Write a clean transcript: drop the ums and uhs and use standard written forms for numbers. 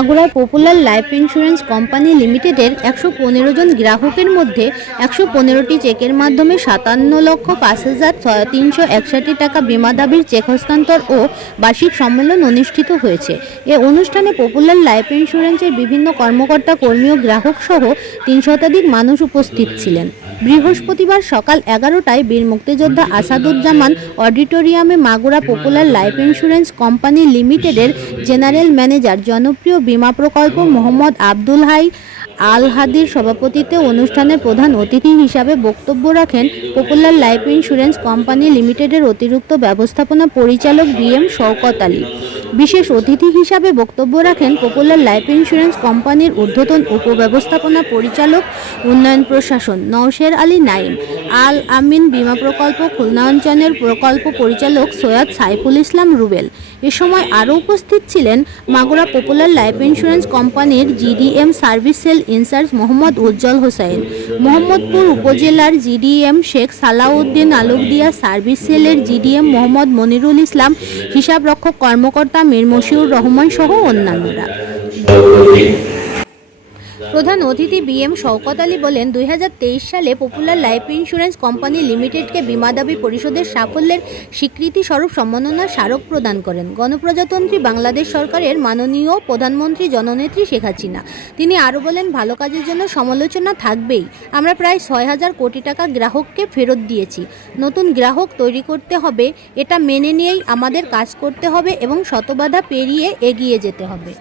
মাগুরায় popular life insurance company লিমিটেডের ১১৫ জন গ্রাহকের মধ্যে ১১৫টি চেকের মাধ্যমে ৫৭,৫৫,৩৬১ টাকা বিমা দাবির চেক হস্তান্তর ও বার্ষিক সম্মেলন অনুষ্ঠিত হয়েছে। এ অনুষ্ঠানে পপুলার লাইফ ইন্স্যুরেন্সের বিভিন্ন কর্মকর্তা, কর্মী ও গ্রাহক সহ ৩ শতাধিক মানুষ উপস্থিত ছিলেন। বৃহস্পতিবার সকাল ১১টায় বীর মুক্তিযোদ্ধা আসাদুজ্জামান অডিটোরিয়ামে Magura popular life insurance company লিমিটেডের জেনারেল ম্যানেজার, জনপ্রিয় বীমা প্রকল্প মোহাম্মদ আব্দুল হাই আল হাদির সভাপতিত্বে অনুষ্ঠানের প্রধান অতিথি হিসাবে বক্তব্য রাখেন পপুলার লাইফ ইন্স্যুরেন্স কোম্পানি লিমিটেডের অতিরিক্ত ব্যবস্থাপনা পরিচালক বি.এম. শওকত আলী। বিশেষ অতিথি হিসাবে বক্তব্য রাখেন পপুলার লাইফ ইন্স্যুরেন্স কোম্পানির ঊর্ধ্বতন উপব্যবস্থাপনা পরিচালক উন্নয়ন প্রশাসন নওশের আলী নাইম, আল আমিন বীমা প্রকল্প খুলনা অঞ্চলের প্রকল্প পরিচালক সৈয়দ সাইফুল ইসলাম রুবেল। এ সময় আরও উপস্থিত ছিলেন মাগুরা পপুলার লাইফ ইন্স্যুরেন্স কোম্পানির GDM service cell in-charge Mohammad Ujjal Hossain, Mohammadpur উপজেলার জিডিএম শেখ সালাউদ্দিন আলুকদিয়া, সার্ভিস সেলের জিডিএম মোহাম্মদ মনিরুল ইসলাম, হিসাবরক্ষক কর্মকর্তা মীর মশিউর রহমান সহ অন্যান্যরা। প্রধান অতিথি বি.এম. শওকত আলী বলেন, ২০২৩ সালে পপুলার লাইফ ইন্স্যুরেন্স কোম্পানি লিমিটেডকে বিমা দাবি পরিশোধের সাফল্যের স্বীকৃতি স্বরূপ সম্মাননার স্মারক প্রদান করেন গণপ্রজাতন্ত্রী বাংলাদেশ সরকারের মাননীয় প্রধানমন্ত্রী জননেত্রী শেখ হাসিনা। তিনি আরও বলেন, ভালো কাজের জন্য সমালোচনা থাকবেই। আমরা প্রায় ৬,০০০ কোটি টাকা গ্রাহককে ফেরত দিয়েছি। নতুন গ্রাহক তৈরি করতে হবে, এটা মেনে নিয়েই আমাদের কাজ করতে হবে এবং শত বাধা পেরিয়ে এগিয়ে যেতে হবে।